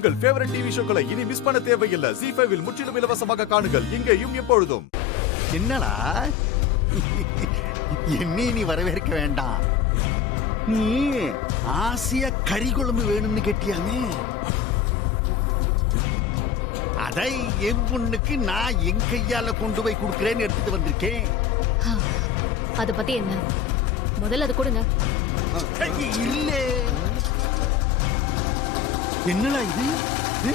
உங்கள் favourite TV ஷோக்களை இனி miss பண்ண தேவையில்லை. ZEE5 இல் முற்றிலும் இலவசமாக காணுங்கள், இங்கேயும் எப்பொழுதும். என்னடா என்னை நீ வரவேற்க வேண்டாம். நீ ஆசியா கறி குழம்பு வேணும்னு கேட்டியாமே, அதை என் பொண்ணுக்கு நான் என் கையால கொண்டு போய் கொடுக்கிறேன்னு எடுத்துட்டு வந்திருக்கேன். அத பத்தி என்ன, முதல்ல அது கொடுங்க. இல்ல, என்னடா இது?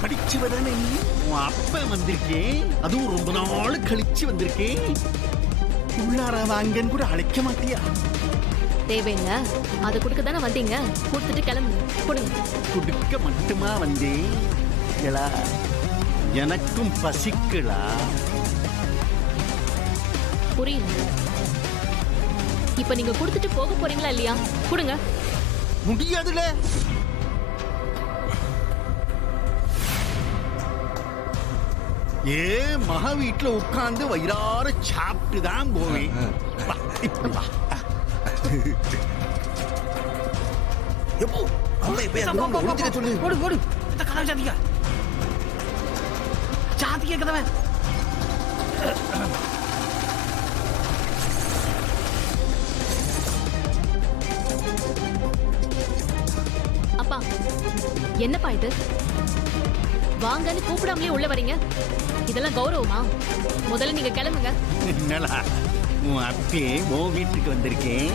படிச்சவதானே நீ? உன் அப்ப வந்திருக்கேன், அதுவும் ரொம்ப நாள் கழிச்சு வந்திருக்கேன். உள்ளார வாங்கன்னு கூட அழைக்க மாட்டியா? தேவையில்லை, அது கொடுக்க தானே வந்தீங்க, கொடுத்துட்டு கிளம்புங்க. கொடுங்க. குடுக்க மட்டுமா வந்தேன்? எனக்கும் பசிக்கலா? புரியல. இப்ப நீங்க கொடுத்துட்டு போக போறீங்களா இல்லையா? கொடுங்க. முடியாதுல. ஏ மகா வீட்டுல உட்கார்ந்து வயிறார சாப்பிட்டு தான் போவேன். அப்பா, என்னப்பா இது? வாங்கன்னு கூப்பிடாமலே உள்ள வரீங்க. இதெல்லாம் கௌரவமா? முதல்ல நீங்க கிளம்புங்க. என்னடா உன் அப்பே உன் வீட்டுக்கு வந்திருக்கேன்,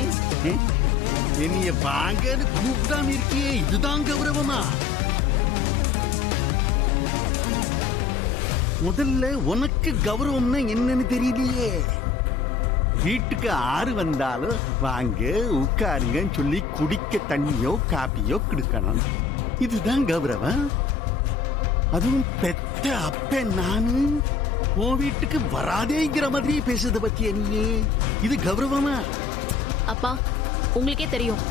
என்னைய வாங்கன்னு கூப்பிடாம இருக்கியே, இதுதான் கௌரவமா? முதல்ல உனக்கு கௌரவம்னா என்னன்னு தெரியலையே. வீட்டுக்கு ஆறு வந்தாலும் வாங்க உட்காருங்கன்னு சொல்லி குடிக்க தண்ணியோ காப்பியோ கொடுக்கணும், இதுதான் கௌரவம். அதுவும் பெத்த அப்ப நானு உன் வீட்டுக்கு வராதேங்கிற மாதிரி பேசுறத பத்தி நீ, இது கௌரவமா? அப்பா, உங்களுக்கே தெரியும்,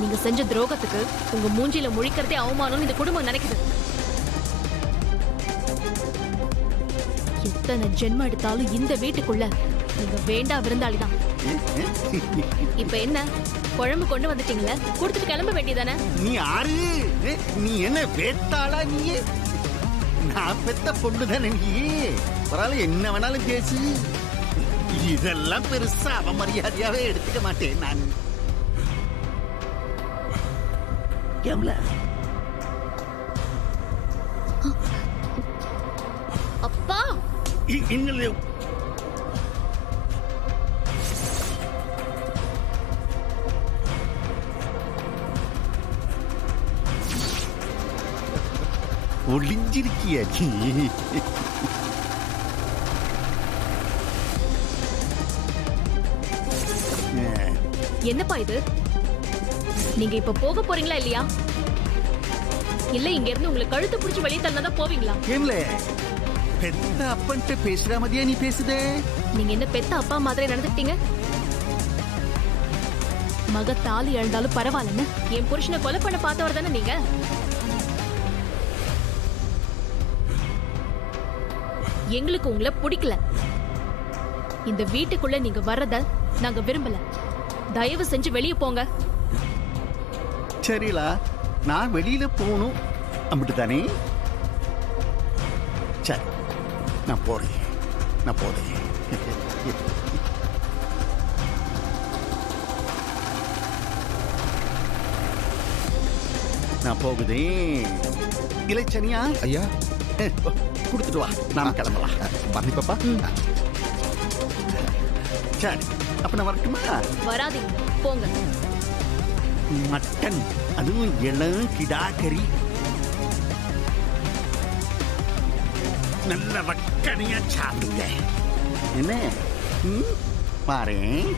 நீங்க செஞ்ச துரோகத்துக்கு உங்க மூஞ்சில முழிக்கிறதே அவமானம் இந்த குடும்பம் நினைக்குது. எத்தனை ஜென்மம் எடுத்தாலும் இந்த வீட்டுக்குள்ள நீங்க வேண்டா விருந்தாளிதான். இப்ப என்ன, குழம்பு கொண்டு வந்துட்டீங்களே, கொடுத்துட்டு கிளம்ப வேண்டியதானே? நீ ஆறு, நீ என்ன வேத்தாளா? நீ நான் பெத்த பொண்ணு தானே நீ, பரவாயில்ல என்ன வேணாலும் பேசு. இதெல்லாம் பெருசா அவமரியாதையாவே எடுத்துக்க மாட்டேன் நான். அப்பா, இன்னும் ஒளிஞ்சிருக்கியா? என்னப்பா இது? நீங்க இப்ப போக போறீங்களா இல்லையா? இல்ல இங்க இருந்து உங்களை கழுத்து பிடிச்சி வெளியே தள்ளதான் போவீங்களா? ஏம்ல பெத்த அப்பன்ட்டு பேசுற மாதிரியா நீ பேசுதே? நீங்க என்ன பெத்த அப்பா மாதிரி நடந்துட்டீங்க? மக தாலி இழந்தாலும் பரவாயில்லன்னு என் புருஷனை கொலை பண்ண பார்த்தவர் தானே நீங்க. எங்களுக்கு உங்களை பிடிக்கல. இந்த வீட்டுக்குள்ள நீங்க வர்றத நாங்க விரும்பல. தயவு செஞ்சு வெளியே போங்க. சரிலா, நான் வெளியில போகணும் அப்படித்தானே? சரி, நான் போறேன். நான் போகுதே. இளைச்சனியா ஐயா, கொடுத்துட்டு வா, நாம கிளம்பலாம். பாரதி பாப்பா. சரி, அப்ப நான் வரட்டுமா? வராதீங்க, போங்க. மட்டன், அதுவும் இளம் கிடாக்கறி, நல்ல வக்கனையா சாப்பிடுங்க. என்ன பாரேன்,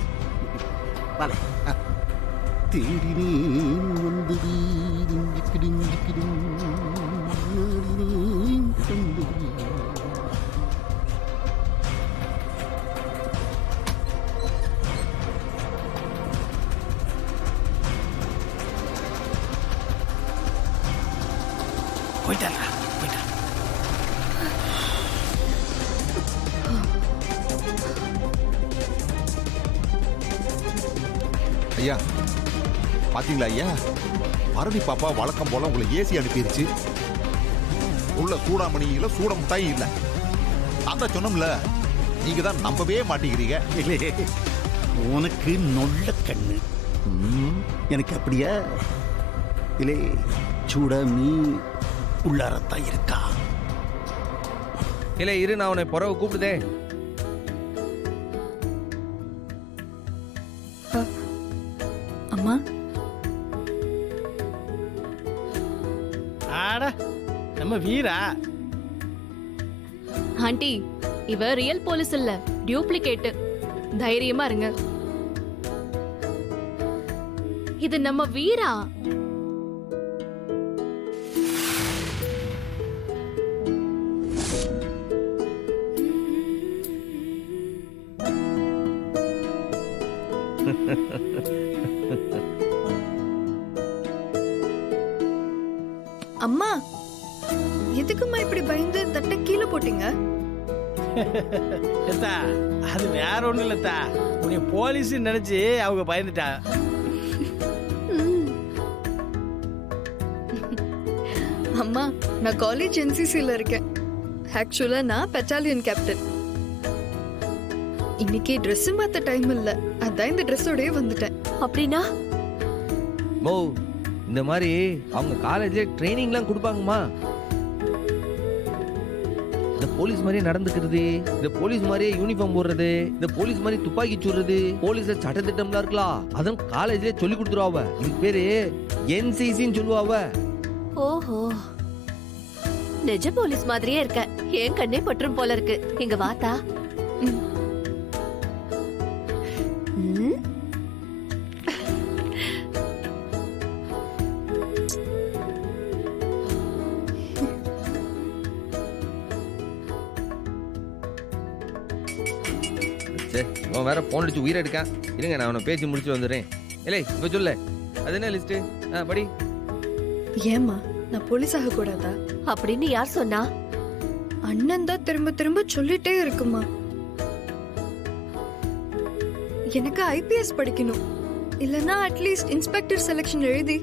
தேடினேன் வந்தது போயிட்டாரா? போயிட்டா. ஐயா, பாத்தீங்களா ஐயா, பரணி பாப்பா வழக்கம் போல உங்களை ஏசி அனுப்பிடுச்சு. உள்ள சூடாமணியில சூட முட்டாயும் இல்ல. அதான் சொன்னோம்ல, நீங்க தான் நம்பவே மாட்டேங்கிறீங்க. இல்லையே, உனக்கு நொல்ல கண்ணு. எனக்கு அப்படியா? இல்லை, சூடாமி உள்ளாரத்தான் இருக்கா. இல்லை இரு, நான் உன்னை புறவை கூப்பிடுதே. அம்மா, ஆட நம்ம வீரா. ஆண்டி, இவ ரியல் போலீஸ் இல்ல, டியூப்ளிகேட். தைரியமா இருங்க. இது நம்ம வீரா. அம்மா, எதுக்கும்மா இப்படி பயந்து தட்டை கீழே போட்டீங்க? லதா, அது வேற ஒண்ணும் இல்லத்தா, உன்னை போலீஸ் நினைச்சு அவங்க பயந்துட்டா. அம்மா, நான் காலேஜ் என்சிசில இருக்கேன். ஆக்சுவலா நான் பெட்டாலியன் கேப்டன். இன்னைக்கு Dress மாத்த டைம் இல்ல, அதான் இந்த ட்ரெஸ்ஸோடயே வந்துட்டேன். அப்படின்னா மோ, இந்த மாதிரி அவங்க காலேஜ்ல ட்ரைனிங்லாம் கொடுப்பாங்கம்மா. இந்த போலீஸ் மாதிரியே நடந்துக்கிறது, இந்த போலீஸ் மாதிரியே யூனிஃபார்ம் போடுறது, இந்த போலீஸ் மாதிரி துப்பாக்கி சுடுறது, போலீஸ்ல சட்டத்திட்டம்லாம் இருக்கலாம், அதுவும் காலேஜ்ல சொல்லி கொடுத்துருவாவ. இதுக்கு பேரு என்சிசின்னு சொல்லுவாவ. ஓஹோ, நிஜ போலீஸ் மாதிரியே இருக்க. என் கண்ணே பற்றும் போல இருக்கு. இங்க வாத்தா. சரி, அவன் வேற போன் அடிச்சு உயிரை எடுக்கான். இருங்க, நான் அவனை பேசி முடிச்சு வந்துடுறேன். இல்லை இப்ப சொல்ல, அது என்ன லிஸ்ட்? படி. ஏம்மா, நான் போலீஸ் ஆக கூடாதா? அப்படின்னு யார் சொன்னா? அண்ணன் தான் திரும்ப திரும்ப சொல்லிட்டே இருக்குமா. எனக்கு ஐபிஎஸ் படிக்கணும், இல்லனா அட்லீஸ்ட் இன்ஸ்பெக்டர் செலக்ஷன் எழுதி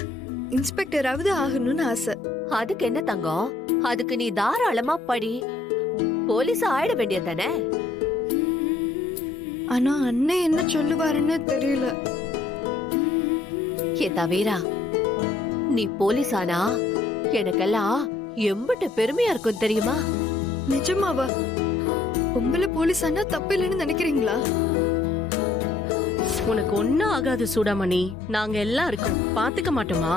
இன்ஸ்பெக்டராவது ஆகணும்னு ஆசை. அதுக்கு என்ன தங்கம், அதுக்கு நீ தாராளமா படி, போலீஸ் ஆயிட வேண்டியதானே. ஆனா அண்ணன் என்ன சொல்லுவாருன்னு தெரியல. ஏ தவிரா, நீ போலீஸ் ஆனா எனக்கெல்லாம் எம்பிட்டு பெருமையா இருக்கும் தெரியுமா? நிஜமாவா? பொம்பளை போலீஸ் ஆனா தப்பு இல்லைன்னு நினைக்கிறீங்களா? உனக்கு ஒன்னும் ஆகாது சூடாமணி, நாங்க எல்லாம் இருக்கோம், பாத்துக்க மாட்டோமா?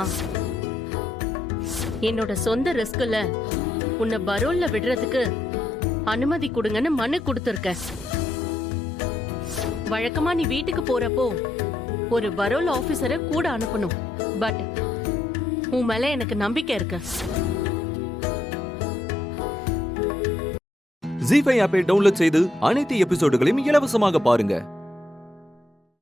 என்னோட சொந்த ரிஸ்க்ல உன்னை பரோல்ல விடுறதுக்கு அனுமதி கொடுங்கன்னு மனு கொடுத்துருக்க. வழக்கமா நீ வீட்டுக்கு போறப்போ ஒரு பரோல் ஆபீசரை கூட அனுப்பணும். பட் உன் மேல எனக்கு நம்பிக்கை இருக்கு. ஜீ5 ஆப்பை டவுன்லோட் செய்து அனைத்து எபிசோடுகளையும் இலவசமாக பாருங்க.